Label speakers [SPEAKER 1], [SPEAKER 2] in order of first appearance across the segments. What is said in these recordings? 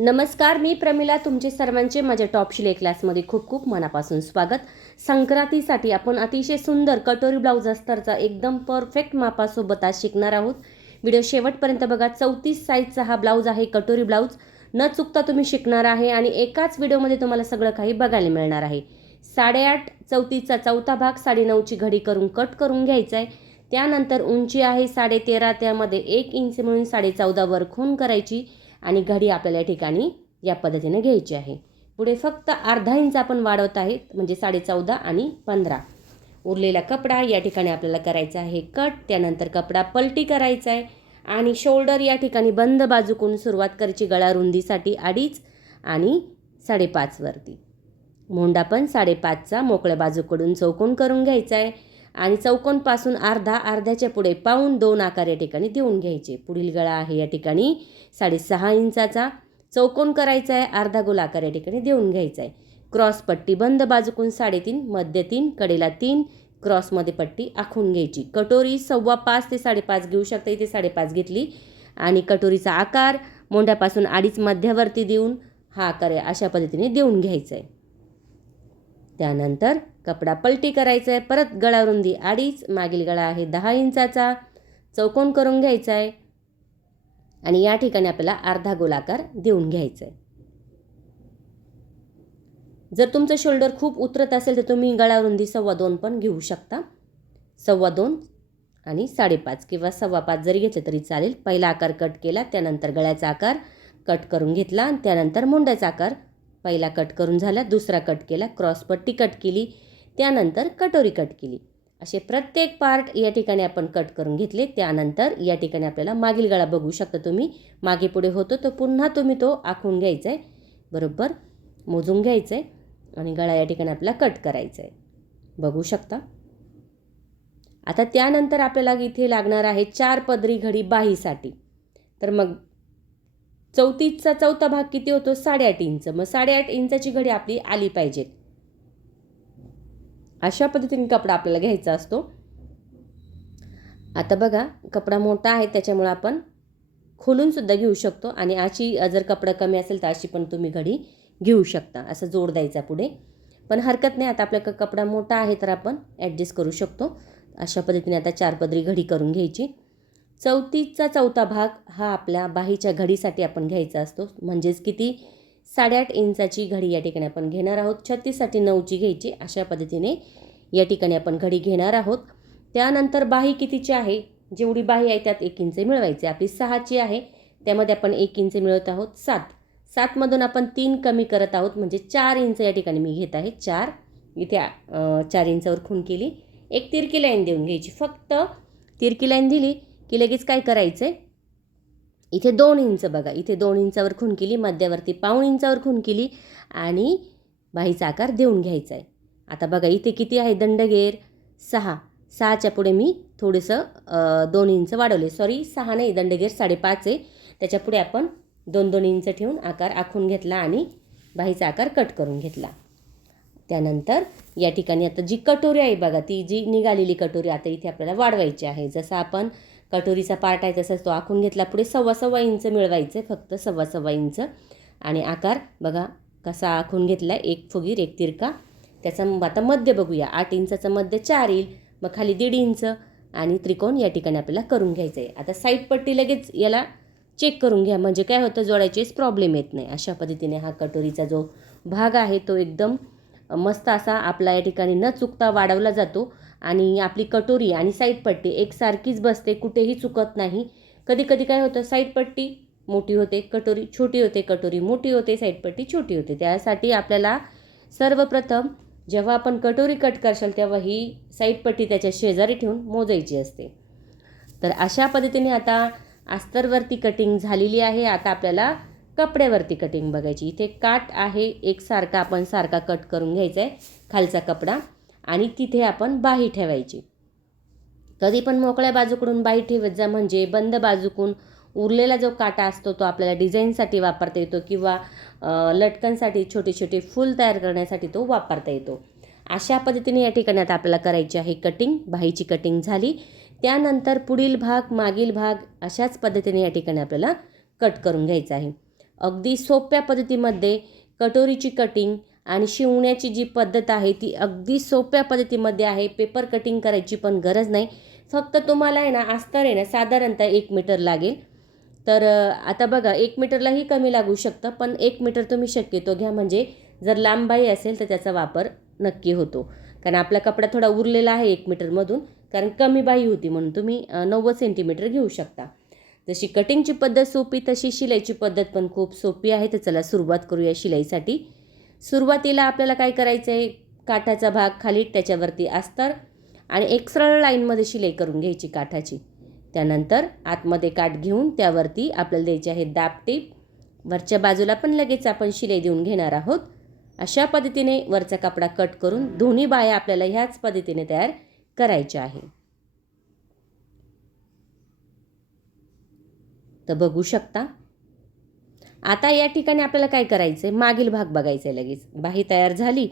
[SPEAKER 1] नमस्कार मी प्रमिला तुमचे सर्वांचे माझ्या टॉप क्लासमध्ये खूप खूप मनापासून स्वागत. संक्रांतीसाठी आपण अतिशय सुंदर कटोरी ब्लाऊज अस्तरचा एकदम परफेक्ट मापासोबत आज शिकणार आहोत. व्हिडिओ शेवटपर्यंत बघा चौतीस साईजचा हा ब्लाऊज आहे कटोरी ब्लाऊज. न चुकता तुम्ही शिकणार आहे आणि एकाच व्हिडिओमध्ये तुम्हाला सगळं काही बघायला मिळणार आहे. साडेआठ चौतीसचा चौथा भाग साडेनऊची घडी करून कट करून घ्यायचा आहे त्यानंतर उंची आहे साडे तेरा त्यामध्ये एक इंच म्हणून साडे चौदावर खून करायची. आणि घडी आपल्याला या ठिकाणी या पद्धतीने घ्यायची आहे. पुढे फक्त अर्धा इंच आपण वाढवत आहे म्हणजे साडे चौदा आणि पंधरा. उरलेला कपडा या ठिकाणी आपल्याला करायचा आहे कट त्यानंतर कपडा पलटी करायचा आहे आणि शोल्डर या ठिकाणी बंद बाजूकून सुरुवात करायची गळा रुंदीसाठी अडीच आणि साडेपाचवरती मोंडा पण साडेपाचचा मोकळ्या बाजूकडून चौकोन करून घ्यायचा आहे. आणि चौकोनपासून अर्धा अर्ध्याच्या पुढे पाऊण दोन आकार या ठिकाणी देऊन घ्यायचे. पुढील गळा आहे या ठिकाणी साडेसहा इंचाचा. चौकोन करायचा आहे अर्धा गोल आकार या ठिकाणी देऊन घ्यायचा आहे. क्रॉस पट्टी बंद बाजूकून साडेतीन मध्य तीन कडेला तीन क्रॉसमध्ये पट्टी आखून घ्यायची. कटोरी सव्वा पाच ते साडेपाच घेऊ शकता इथे साडेपाच घेतली. आणि कटोरीचा आकार मोंढ्यापासून अडीच मध्यावरती देऊन हा आकार आहे अशा पद्धतीने देऊन घ्यायचा आहे. त्यानंतर कपडा पलटी करायचा आहे परत गळा रुंदी अडीच मागील गळा आहे दहा इंचाचा. चौकोन करून घ्यायचा आहे आणि या ठिकाणी आपल्याला अर्धा गोलाकार देऊन घ्यायचा आहे जर तुमचं शोल्डर खूप उतरत असेल तर तुम्ही गळा रुंदी सव्वा दोन पण घेऊ शकता. सव्वा दोन आणि साडेपाच किंवा सव्वा पाच जरी घेतलं तरी चालेल. पहिला आकार कट केला त्यानंतर गळ्याचा आकार कट करून घेतला आणि त्यानंतर मुंड्याचा आकार. पहिला कट करून झाला दुसरा कट केला क्रॉसपट्टी कट केली. त्यानंतर कटोरी कट केली. असे प्रत्येक पार्ट या ठिकाणी आपण कट करून घेतले. त्यानंतर या ठिकाणी आपल्याला मागील गळा बघू शकता तुम्ही. मागे पुढे होतो तर पुन्हा तुम्ही तो आखून घ्यायचा आहे बरोबर? मोजून घ्यायचं आहे आणि गळा या ठिकाणी आपला कट करायचा आहे बघू शकता? आता त्यानंतर आपल्याला इथे लागणार आहे चार पदरी घडी बाहीसाठी. तर मग चौतीसचा चौथा भाग किती होतो? साडेआठ इंच. मग साडेआठ इंचाची घडी आपली आली पाहिजेत अशा पद्धतीने कपडा आपल्याला घ्यायचा असतो. आता बघा कपडा मोठा आहे त्याच्यामुळं आपण खोलूनसुद्धा घेऊ शकतो आणि अशी जर कपडा कमी असेल तर अशी पण तुम्ही घडी घेऊ शकता असं जोड द्यायचा पुढे. पण हरकत नाही आता आपल्या कपडा मोठा आहे तर आपण ॲडजस्ट करू शकतो. अशा पद्धतीने आता चार पदरी घडी करून घ्यायची. चौथीचा चौथा भाग हा आपल्या बाहीच्या घडीसाठी आपण घ्यायचा असतो. म्हणजेच किती? साडेआठ इंचाची घडी या ठिकाणी आपण घेणार आहोत. छत्तीससाठी नऊची घ्यायची. अशा पद्धतीने या ठिकाणी आपण घडी घेणार आहोत. त्यानंतर बाही कितीची आहे? जेवढी बाही आहे त्यात एक इंच मिळवायचे. आपली सहाची आहे. त्यामध्ये आपण एक इंच मिळवत आहोत. सात. सातमधून आपण तीन कमी करत आहोत. म्हणजे चार इंच या ठिकाणी मी घेत आहे. चार. इथे चार इंचावर खून केली. एक तिरकी लाईन देऊन घ्यायची. फक्त तिरकी लाईन दिली की लगेच काय करायचं आहे इथे दोन इंच बघा. इथे दोन इंचावर खून केली मध्यावरती पाऊण इंचावर खून केली आणि बाहीचा आकार देऊन घ्यायचा आहे. आता बघा इथे किती आहे दंडगेर? सहा. सहाच्या पुढे मी थोडंसं दोन इंच वाढवले. सॉरी सहा नाही दंडगेर साडेपाच आहे. त्याच्यापुढे आपण दोन दोन इंच ठेवून आकार आखून घेतला आणि बाहीचा आकार कट करून घेतला. त्यानंतर या ठिकाणी आता जी कटोरी आहे बघा ती जी निघालेली कटोरी आता इथे आपल्याला वाढवायची आहे. जसं आपण कटोरीचा पार्ट आहे तसाच तो आखून घेतला. पुढे सव्वा सव्वा इंच मिळवायचं फक्त सव्वा सव्वा इंच. आणि आकार बघा कसा आखून घेतला एक फुगीर एक तिरका. त्याचा आता मध्य बघूया. आठ इंचाचा मध्य चार येईल. मग खाली दीड इंच आणि त्रिकोण या ठिकाणी आपल्याला करून घ्यायचं आहे आता साईड पट्टी लगेच याला चेक करून घ्या. म्हणजे काय होतं जोडायचेच प्रॉब्लेम येत नाही. अशा पद्धतीने हा कटोरीचा जो भाग आहे तो एकदम मस्त असा आपला या ठिकाणी न चुकता वाढवला जातो. आणि आपली कटोरी आणि साईडपट्टी एकसारखीच बसते कुठेही चुकत नाही. कधी कधी काय होतं साईडपट्टी मोठी होते कटोरी छोटी होते कटोरी मोठी होते साईडपट्टी छोटी होते. त्यासाठी आपल्याला सर्वप्रथम जेव्हा आपण कटोरी कट करशाल तेव्हा ही साईडपट्टी त्याच्या शेजारी ठेवून मोजायची असते. तर अशा पद्धतीने आता अस्तरवरती कटिंग झालेली आहे. आता आपल्याला कपड्यावरती कटिंग बघायची. इथे काट आहे एकसारखा आपण सारखा कट करून घ्यायचा आहे. खालचा कपडा. आणि तिथे आपण बाही ठेवायची. कधी पण मोकळ्या बाजूकडून बाही ठेवत जा म्हणजे बंद बाजूकडून उरलेला जो काटा असतो तो आपल्याला डिझाईनसाठी वापरता येतो किंवा लटकनसाठी छोटे छोटे फूल तयार करण्यासाठी तो वापरता येतो. अशा पद्धतीने या ठिकाणी आता आपल्याला करायची आहे कटिंग. बाहीची कटिंग झाली. त्यानंतर पुढील भाग मागील भाग अशाच पद्धतीने या ठिकाणी आपल्याला कट करून घ्यायचा आहे. अगदी सोप्या पद्धतीमध्ये कटोरीची कटिंग आणि शिवण्याची जी पद्धत आहे ती अगदी सोप्या पद्धतीमध्ये आहे. पेपर कटिंग करायची पण गरज नाही. फक्त तुम्हाला आहे ना अस्तर आहे ना साधारणतः एक मीटर लागेल. तर आता बघा एक मीटरलाही कमी लागू शकतं पण एक मीटर तुम्ही शक्यतो घ्या. म्हणजे जर लांब असेल तर त्याचा वापर नक्की होतो. कारण आपला कपडा थोडा उरलेला आहे एक मीटरमधून कारण कमी बाई होती म्हणून तुम्ही नव्वद सेंटीमीटर घेऊ शकता. जशी कटिंगची पद्धत सोपी तशी शिलाईची पद्धत पण खूप सोपी आहे. तर चला सुरुवात करूया शिलाईसाठी. सुरुवातीला आपल्याला काय करायचं आहे काठाचा भाग खाली त्याच्यावरती अस्तर आणि एक सरळ लाईनमध्ये शिलाई करून घ्यायची काठाची. त्यानंतर आतमध्ये काठ घेऊन त्यावरती आपल्याला द्यायचे आहे दापटीप वरच्या बाजूला पण लगेच आपण शिलाई देऊन घेणार आहोत. अशा पद्धतीने वरचा कपडा कट करून दोन्ही बाया आपल्याला ह्याच पद्धतीने तयार करायच्या आहे. तर बघू शकता आता या ठिकाणी आपल्याला काय करायचं आहे मागील भाग बघायचा आहे लगेच. बाही तयार झाली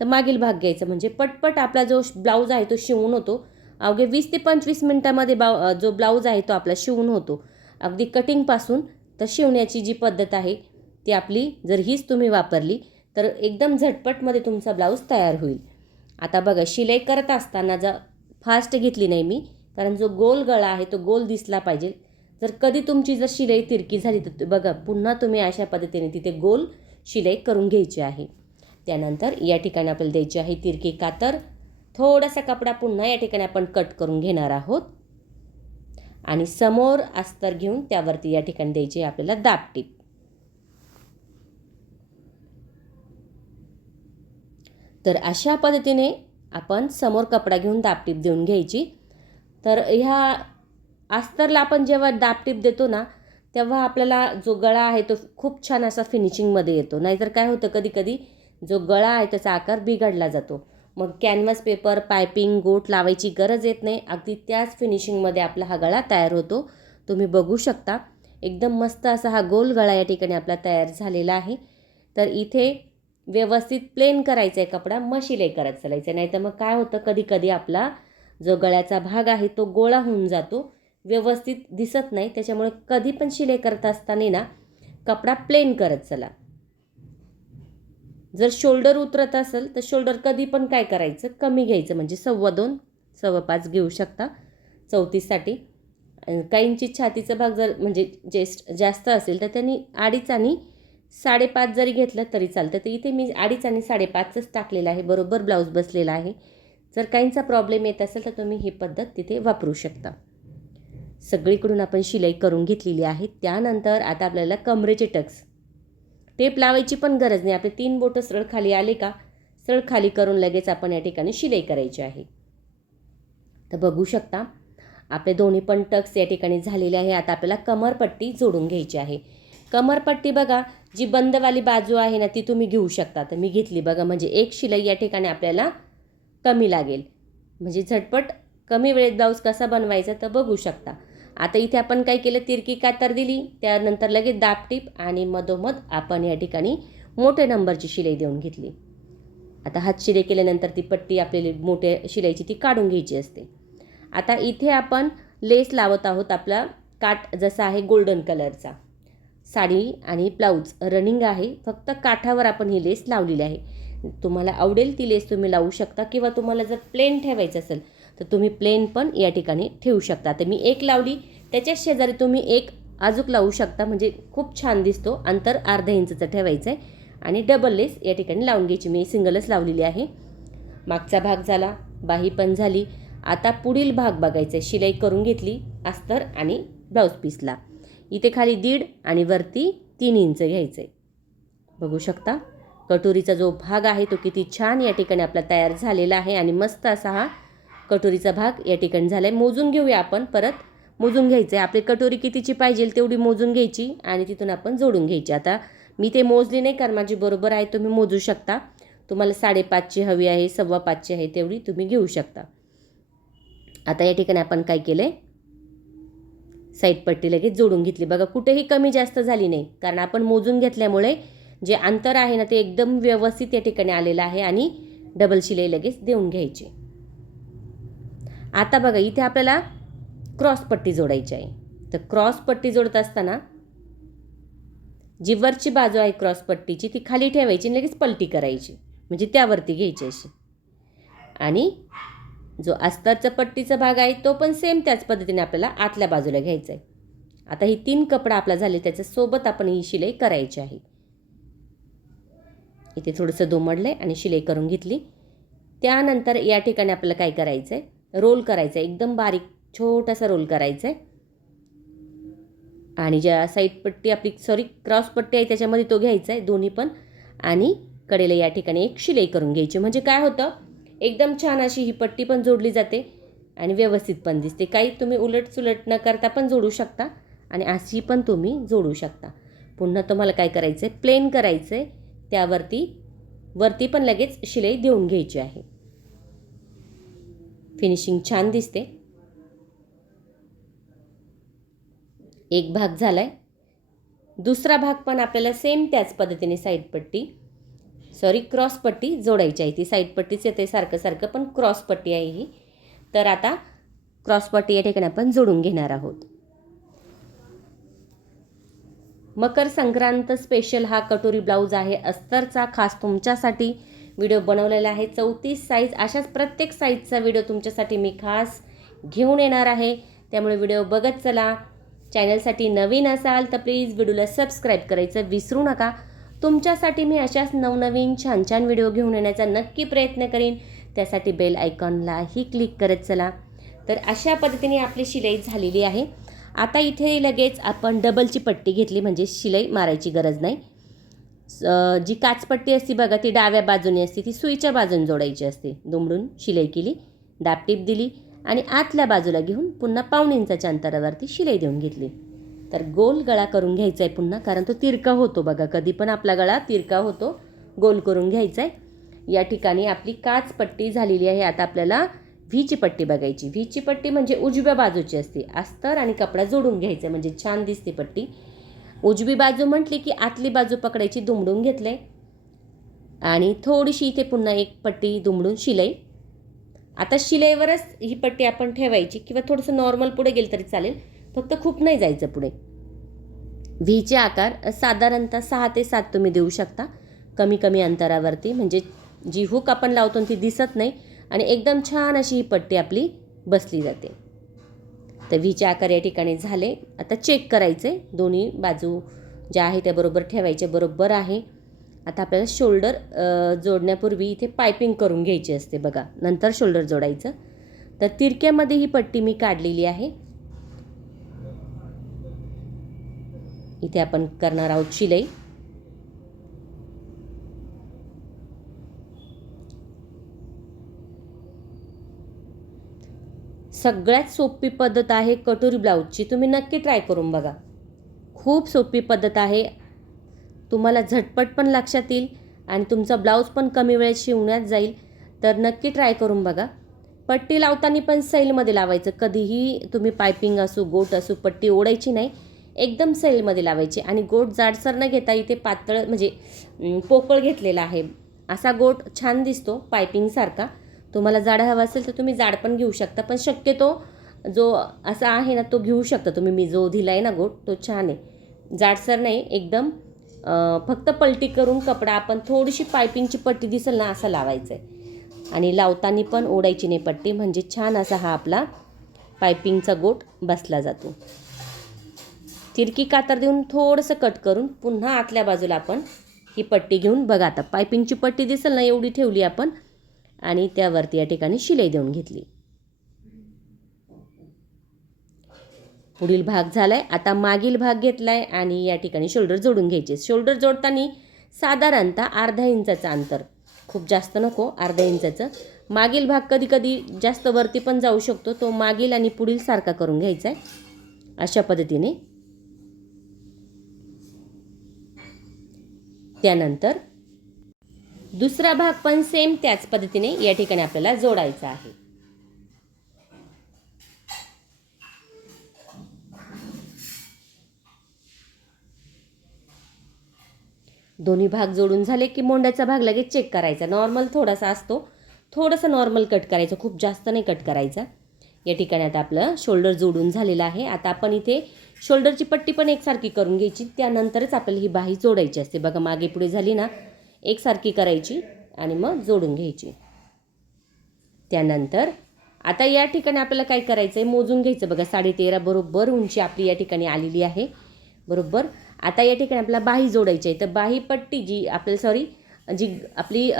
[SPEAKER 1] तर मागील भाग घ्यायचा म्हणजे पटपट आपला जो ब्लाऊज आहे तो शिवून होतो. अवघे वीस ते पंचवीस मिनटामध्ये बा जो ब्लाऊज आहे तो आपला शिवून होतो. अगदी कटिंगपासून तर शिवण्याची जी पद्धत आहे ती आपली जर हीच तुम्ही वापरली तर एकदम झटपटमध्ये तुमचा ब्लाऊज तयार होईल. आता बघा शिलाई करत असताना जर फास्ट घेतली नाही मी कारण जो गोल गळा आहे तो गोल दिसला पाहिजे. जर कधी तुमची जर शिलाई तिरकी झाली तर बघा पुन्हा तुम्ही अशा पद्धतीने तिथे गोल शिलाई करून घ्यायची आहे. त्यानंतर या ठिकाणी आपल्याला द्यायची आहे तिरकी कातर. थोडासा कपडा पुन्हा या ठिकाणी आपण कट करून घेणार आहोत. आणि समोर अस्तर घेऊन त्यावरती या ठिकाणी द्यायची आहे आपल्याला दापटीप तर अशा पद्धतीने आपण समोर कपडा घेऊन दापटीप देऊन घ्यायची. तर ह्या अस्तरला आपण जेव्हा दापटीप देतो ना तेव्हा आपल्याला जो गळा आहे तो खूप छान असा फिनिशिंगमध्ये येतो. नाहीतर काय होतं कधी कधी जो गळा आहे त्याचा आकार बिघडला जातो. मग कॅनव्हास पेपर पायपिंग गोट लावायची गरज येत नाही. अगदी त्याच फिनिशिंगमध्ये आपला हा गळा तयार होतो. तुम्ही बघू शकता. एकदम मस्त असा हा गोल गळा या ठिकाणी आपला तयार झालेला आहे. तर इथे व्यवस्थित प्लेन करायचा आहे कपडा मशिलाई करत चालायचं नाही तर मग काय होतं कधी कधी आपला जो गळ्याचा भाग आहे तो गोळा होऊन जातो. व्यवस्थित दिसत नाही. त्याच्यामुळे कधी पण शिलाई करत असताना ना कपडा प्लेन करत चला. जर शोल्डर उतरत असेल तर शोल्डर कधी पण काय करायचं? कमी घ्यायचं. म्हणजे सव्वा दोन सव्वा पाच घेऊ शकता. चौतीससाठी काहींची छातीचा भाग जर म्हणजे जेस्ट जास्त असेल तर त्यांनी अडीच आणि साडेपाच जरी घेतलं तरी चालतं. तर इथे मी अडीच आणि साडेपाचच टाकलेलं आहे. बरोबर ब्लाऊज बसलेला आहे. जर काहींचा प्रॉब्लेम येत असेल तर तुम्ही ही पद्धत तिथे वापरू शकता. सगळीकडून आपण शिलाई करून घेतलेली आहे. त्यानंतर आता आपल्याला कमरेचे टक्स. टेप लावायची पण गरज नाही. आपले तीन बोटं सरळ खाली आले का? सरळ खाली करून लगेच आपण या ठिकाणी शिलाई करायची आहे. तर बघू शकता आपले दोन्ही पण टक्स या ठिकाणी झालेले आहे. आता आपल्याला कमरपट्टी जोडून घ्यायची आहे. कमरपट्टी बघा जी बंदवाली बाजू आहे ना ती तुम्ही घेऊ शकता. तर मी घेतली बघा म्हणजे एक शिलाई या ठिकाणी आपल्याला कमी लागेल. म्हणजे झटपट कमी वेळेत ब्लाऊज कसा बनवायचा तर बघू शकता. आता इथे आपण काय केलं? तिरकी कातर दिली. त्यानंतर लगेच दापटीप आणि मधोमध आपण या ठिकाणी मोठ्या नंबरची शिलाई देऊन घेतली. आता हात शिलाई केल्यानंतर ती पट्टी आपल्याला मोठ्या शिलाईची ती काढून घ्यायची असते. आता इथे आपण लेस लावत आहोत आपला काठ जसा आहे गोल्डन कलरचा. साडी आणि ब्लाऊज रनिंग आहे. फक्त काठावर आपण ही लेस लावलेली आहे. तुम्हाला आवडेल ती लेस तुम्ही लावू शकता किंवा तुम्हाला जर प्लेन ठेवायचं असेल तर तुम्ही प्लेन पण या ठिकाणी ठेवू शकता. तर मी एक लावली त्याच्याच शेजारी तुम्ही एक आजूक लावू शकता म्हणजे खूप छान दिसतो. अंतर अर्धा इंचचं ठेवायचं आहे आणि डबल लेस या ठिकाणी लावून घ्यायची. मी सिंगलच लावलेली आहे. मागचा भाग झाला बाही पण झाली. आता पुढील भाग बघायचा आहे शिलाई करून घेतली अस्तर आणि ब्लाऊज पीसला इथे खाली दीड आणि वरती तीन इंच घ्यायचं आहे बघू शकता कटोरीचा जो भाग आहे तो किती छान या ठिकाणी आपला तयार झालेला आहे आणि मस्त असा हा कटोरीचा भाग या ठिकाणी झाला आहे मोजून घेऊया आपण परत. मोजून घ्यायचं आहे आपली कटोरी कितीची पाहिजे तेवढी मोजून घ्यायची आणि तिथून आपण जोडून घ्यायची. आता मी ते मोजली नाही कारण माझी बरोबर आहे तुम्ही मोजू शकता. तुम्हाला साडेपाचची हवी आहे सव्वा पाचची आहे तेवढी तुम्ही घेऊ शकता. आता या ठिकाणी आपण काय केलं आहे साईडपट्टी लगेच जोडून घेतली. बघा कुठेही कमी जास्त झाली नाही. कारण आपण मोजून घेतल्यामुळे जे अंतर आहे ना ते एकदम व्यवस्थित या ठिकाणी आलेलं आहे आणि डबल शिलाई लगेच देऊन घ्यायची. आता बघा इथे आपल्याला क्रॉस पट्टी जोडायची आहे. तर क्रॉस पट्टी जोडत असताना जी वरची बाजू आहे क्रॉस पट्टीची ती खाली ठेवायची आणि लगेच पलटी करायची. म्हणजे त्यावरती घ्यायची अशी. आणि जो अस्तरचा पट्टीचा भाग आहे तो पण सेम त्याच पद्धतीने आपल्याला आतल्या बाजूला घ्यायचा आहे. आता ही तीन कपडा आपला झाले त्याच्यासोबत आपण ही शिलाई करायची आहे. इथे थोडंसं दुमडलं आहे आणि शिलाई करून घेतली. त्यानंतर या ठिकाणी आपल्याला काय करायचं आहे रोल करायचा आहे एकदम बारीक छोटासा रोल करायचा आहे आणि ज्या साईड पट्टी आपली सॉरी क्रॉस पट्टी आहे त्याच्यामध्ये तो घ्यायचा आहे दोन्ही पण. आणि कडेला या ठिकाणी एक शिलाई करून घ्यायची. म्हणजे काय होतं एकदम छान अशी ही पट्टी पण जोडली जाते आणि व्यवस्थित पण दिसते. काही तुम्ही उलटसुलट न करता पण जोडू शकता आणि अशी पण तुम्ही जोडू शकता. पुन्हा तुम्हाला काय करायचं आहे प्लेन करायचं आहे त्यावरती वरती पण लगेच शिलाई देऊन घ्यायची आहे. फिनिशिंग छान दिसते. एक भाग झाला आहे दुसरा भाग पण आपल्याला सेम त्याच पद्धतीने साईड पट्टी. सॉरी क्रॉस पट्टी जोडायची आहे. ती साईड पट्टीच येते सारखं सारखं पण क्रॉस पट्टी आहे ही. तर आता क्रॉस पट्टी या ठिकाणी आपण जोडून घेणार आहोत. मकर संक्रांत स्पेशल हा कटोरी ब्लाऊज आहे. अस्तरचा खास तुमच्यासाठी व्हिडिओ बनवलेला आहे चौतीस साईज अशाच प्रत्येक साईजचा व्हिडिओ तुमच्यासाठी मी खास घेऊन येणार आहे. त्यामुळे व्हिडिओ बघत चला. चॅनलसाठी नवीन असाल तर प्लीज व्हिडिओला सबस्क्राईब करायचं विसरू नका. तुमच्यासाठी मी अशाच नवनवीन छान छान व्हिडिओ घेऊन येण्याचा नक्की प्रयत्न करीन. त्यासाठी बेल आयकॉनलाही क्लिक करत चला. तर अशा पद्धतीने आपली शिलाई झालेली आहे. आता इथे लगेच आपण डबलची पट्टी घेतली म्हणजे शिलाई मारायची गरज नाही. जी काचपट्टी असते बघा ती डाव्या बाजूने असते ती सुईच्या बाजूने जोडायची असते. दुमडून शिलाई केली दापटीप दिली आणि आतल्या बाजूला घेऊन पुन्हा पाऊण इंचाच्या अंतरावरती शिलाई देऊन घेतली. तर गोल गळा करून घ्यायचा आहे पुन्हा कारण तो तिरका होतो बघा. कधी पण आपला गळा तिरका होतो गोल करून घ्यायचा आहे या ठिकाणी आपली काचपट्टी झालेली आहे. आता आपल्याला व्हीची पट्टी बघायची. व्हीची पट्टी म्हणजे उजव्या बाजूची असते. अस्तर आणि कपडा जोडून घ्यायचा म्हणजे छान दिसते पट्टी. उजवी बाजू म्हटली की आतली बाजू पकडायची दुमडून घेतले. आणि थोडीशी इथे पुन्हा एक पट्टी दुमडून शिलाई. आता शिलाईवरच ही पट्टी आपण ठेवायची किंवा थोडंसं नॉर्मल पुढे गेलं तरी चालेल. फक्त खूप नाही जायचं पुढे. व्हीचे आकार साधारणतः सहा ते सात तुम्ही देऊ शकता. कमी कमी अंतरावरती. म्हणजे जी हुक आपण लावतो ती दिसत नाही. आणि एकदम छान अशी ही पट्टी आपली बसली जाते. तर व्हीचे आकार या ठिकाणी झाले. आता चेक करायचे दोन्ही बाजू ज्या आहे त्या बरोबर ठेवायच्या बरोबर आहे. आता आपल्याला शोल्डर जोडण्यापूर्वी इथे पायपिंग करून घ्यायची असते बघा. नंतर शोल्डर जोडायचं. तर तिरक्यामध्ये ही पट्टी मी काढलेली आहे. इथे आपण करणार आहोत शिलाई. सगळ्यात सोपी पद्धत आहे कटोरी ब्लाऊजची. तुम्ही नक्की ट्राय करून बघा. खूप सोपी पद्धत आहे. तुम्हाला झटपट पण लक्षात येईल आणि तुमचा ब्लाऊज पण कमी वेळेत शिवण्यात जाईल. तर नक्की ट्राय करून बघा. पट्टी लावताना पण सैलमध्ये लावायचं. कधीही तुम्ही पायपिंग असू गोट असू पट्टी ओढायची नाही. एकदम सैलमध्ये लावायची. आणि गोट जाडसर न घेता इथे पातळ म्हणजे पोकळ घेतलेला आहे. असा गोट छान दिसतो पायपिंगसारखा. तुम्हाला जाड हवा असेल तर तुम्ही जाड पण घेऊ शकता पण शक्यतो जो असा आहे ना तो घेऊ शकता तुम्ही. मी जो दिला आहे ना गोट तो छान आहे. जाडसर नाही एकदम फक्त पलटी करून कपडा आपण थोडीशी पायपिंगची पट्टी दिसेल ना असा लावायचा आहे आणि लावताना पण ओढायची नाही पट्टी म्हणजे छान असा हा आपला पायपिंगचा गोट बसला जातो. तिरकी कातर देऊन थोडंसं कट करून पुन्हा आतल्या बाजूला आपण ही पट्टी घेऊन बघा आता. पायपिंगची पट्टी दिसेल ना एवढी ठेवली आपण आणि त्यावरती या ठिकाणी शिलाई देऊन घेतली. पुढील भाग झालाय. आता मागील भाग घेतलाय आणि या ठिकाणी शोल्डर जोडून घ्यायचे. शोल्डर जोडताना साधारणतः अर्धा इंचाचं अंतर. खूप जास्त नको अर्धा इंचाचं. मागील भाग कधी कधी जास्त वरती पण जाऊ शकतो. तो मागील आणि पुढील सारखा करून घ्यायचा आहे अशा पद्धतीने. त्यानंतर दुसरा भाग पण सेम त्याच पद्धतीने या ठिकाणी आपल्याला जोडायचा आहे. दोन्ही भाग जोडून झाले की मोंड्याचा भाग लगेच चेक करायचा. नॉर्मल थोडासा असतो. थोडंसं नॉर्मल कट करायचं. खूप जास्त नाही कट करायचा. या ठिकाणी आता आपलं शोल्डर जोडून झालेलं आहे. आता आपण इथे शोल्डरची पट्टी पण एकसारखी करून घ्यायची. त्यानंतरच आपल्याला ही बाही जोडायची असते. बघा मागे पुढे झाली ना एकसारखी करायची आणि मग जोडून घ्यायची. त्यानंतर आता या ठिकाणी आपल्याला काय करायचं आहे मोजून घ्यायचं. बघा साडेतेरा बरोबर उंची आपली या ठिकाणी आलेली आहे. बरोबर? आता या ठिकाणी आपल्याला बाही जोडायची आहे. तर बाही पट्टी जी आपल्याला सॉरी जी आपली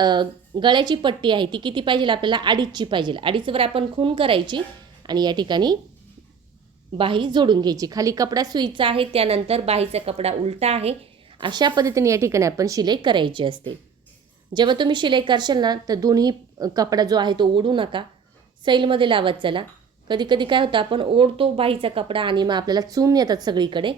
[SPEAKER 1] गळ्याची पट्टी आहे ती किती पाहिजे? आपल्याला अडीचची पाहिजे. अडीचवर आपण खून करायची आणि या ठिकाणी बाही जोडून घ्यायची. खाली कपडा सुईचा आहे त्यानंतर बाहीचा कपडा उलटा आहे. अशा पद्धतीने या ठिकाणी आपण शिलाई करायची असते. जेव्हा तुम्ही शिलाई करशाल ना तर दोन्ही कपडा जो आहे तो ओढू नका. सैलमध्ये लावत चला. कधी कधी काय होतं आपण ओढतो बाईचा कपडा आणि मग आपल्याला चून येतात सगळीकडे.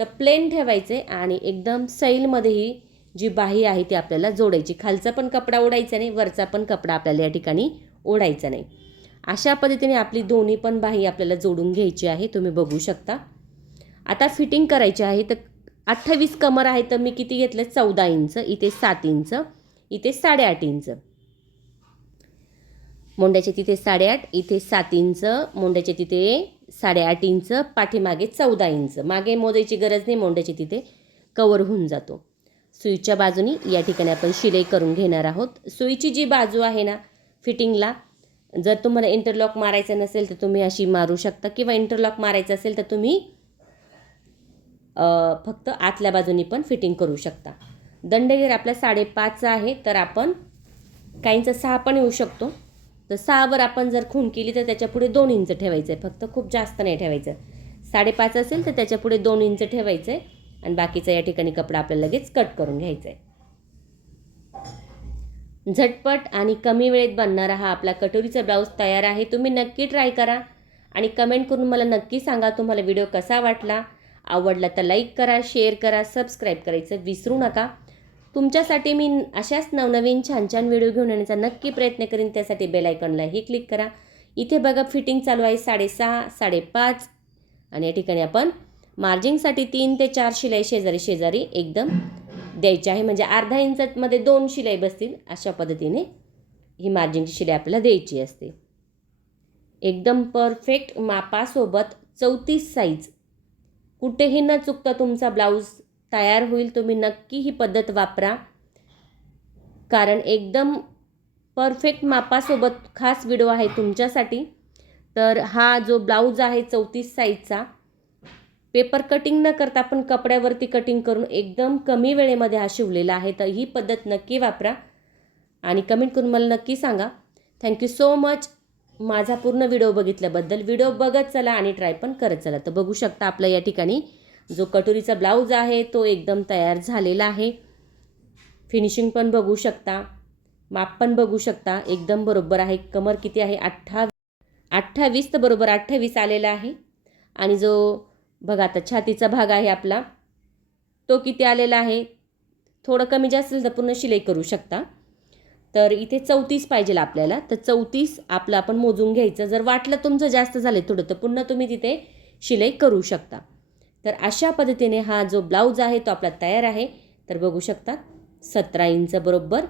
[SPEAKER 1] तर प्लेन ठेवायचे आणि एकदम सैलमध्येही जी बाही आहे ती आपल्याला जोडायची. खालचा पण कपडा ओढायचा नाही वरचा पण कपडा आपल्याला या ठिकाणी ओढायचा नाही. अशा पद्धतीने आपली दोन्ही पण बाही आपल्याला जोडून घ्यायची आहे तुम्ही बघू शकता. आता फिटिंग करायची आहे तर अठ्ठावीस कमर आहे तर मी किती घेतलं? चौदा इंच. इथे सात इंच. इथे साडेआठ इंच. मोंड्याचे तिथे साडेआठ इथे सात इंच. मोंड्याचे तिथे साडेआठ इंच. पाठीमागे चौदा इंच. मागे मोजायची गरज नाही मोंड्याचे तिथे कवर होऊन जातो. सुईच्या बाजूनी या ठिकाणी आपण शिलाई करून घेणार आहोत. सुईची जी बाजू आहे ना फिटिंगला जर तुम्हाला इंटरलॉक मारायचं नसेल तर तुम्ही अशी मारू शकता किंवा इंटरलॉक मारायचं असेल तर तुम्ही फक्त आतल्या बाजूनी पण फिटिंग करू शकता. दंडगेर आपला साडेपाच आहे तर आपण काहींचा सहा पण येऊ शकतो. तर सहावर आपण जर खून केली तर त्याच्यापुढे दोन इंच ठेवायचं आहे फक्त खूप जास्त नाही ठेवायचं. साडेपाच असेल तर त्याच्यापुढे दोन इंच ठेवायचं आहे आणि बाकीचा या ठिकाणी कपडा आपल्याला लगेच कट करून घ्यायचा आहे झटपट आणि कमी वेळेत बनणारा हा आपला कटोरीचा ब्लाऊज तयार आहे. तुम्ही नक्की ट्राय करा. आणि कमेंट करून मला नक्की सांगा तुम्हाला व्हिडिओ कसा वाटला. आवडला तर लाईक करा शेअर करा सबस्क्राईब करायचं विसरू नका. तुमच्यासाठी मी अशाच नवनवीन छान छान व्हिडिओ घेऊन येण्याचा नक्की प्रयत्न करीन. त्यासाठी बेलायकॉनलाही क्लिक करा. इथे बघा फिटिंग चालू आहे साडेसहा साडेपाच. आणि या ठिकाणी आपण मार्जिंगसाठी तीन ते चार शिलाई शेजारी शेजारी एकदम द्यायची आहे. म्हणजे अर्धा इंचामध्ये दोन शिलाई बसतील. अशा पद्धतीने ही मार्जिंगची शिलाई आपल्याला द्यायची असते. एकदम परफेक्ट मापासोबत चौतीस साईज कुठेही न चुकता तुमचा ब्लाऊज तयार होईल तुम्ही नक्की ही पद्धत वापरा. कारण एकदम परफेक्ट मापासोबत खास व्हिडिओ आहे तुमच्यासाठी. तर हा जो ब्लाऊज आहे चौतीस साईजचा पेपर कटिंग न करता आपण कपड्यावरती कटिंग करून एकदम कमी वेळेमध्ये हा शिवलेला आहे. तर ही पद्धत नक्की वापरा आणि कमेंट करून मला नक्की सांगा. Thank you so much. माझा पूर्ण व्हिडिओ बघितल्याबद्दल व्हिडिओ बघत चला आणि ट्राय पण करत चला. तर बघू शकता आपला या ठिकाणी जो कटोरीचा ब्लाऊज आहे तो एकदम तयार झालेला आहे. फिनिशिंग पण बघू शकता. माप पण बघू शकता. एकदम बरोबर आहे. कमर किती आहे? अठ्ठावी अठ्ठावीस तर बरोबर अठ्ठावीस आलेला आहे. आणि जो बघा आता छातीचा भाग आहे आपला तो किती आलेला आहे? थोडं कमी जास्त असेल तर पूर्ण शिलाई करू शकता. तर इथे चौतीस पाहिजे आपल्याला. तर चौतीस आपलं आपण मोजून घ्यायचं. जर वाटलं तुमचं जास्त झालं थोडं तर पुन्हा तुम्ही तिथे शिलाई करू शकता. तर अशा पद्धतीने हा जो ब्लाऊज आहे तो आपला तयार आहे. तर बघू शकता सतरा इंच बरोबर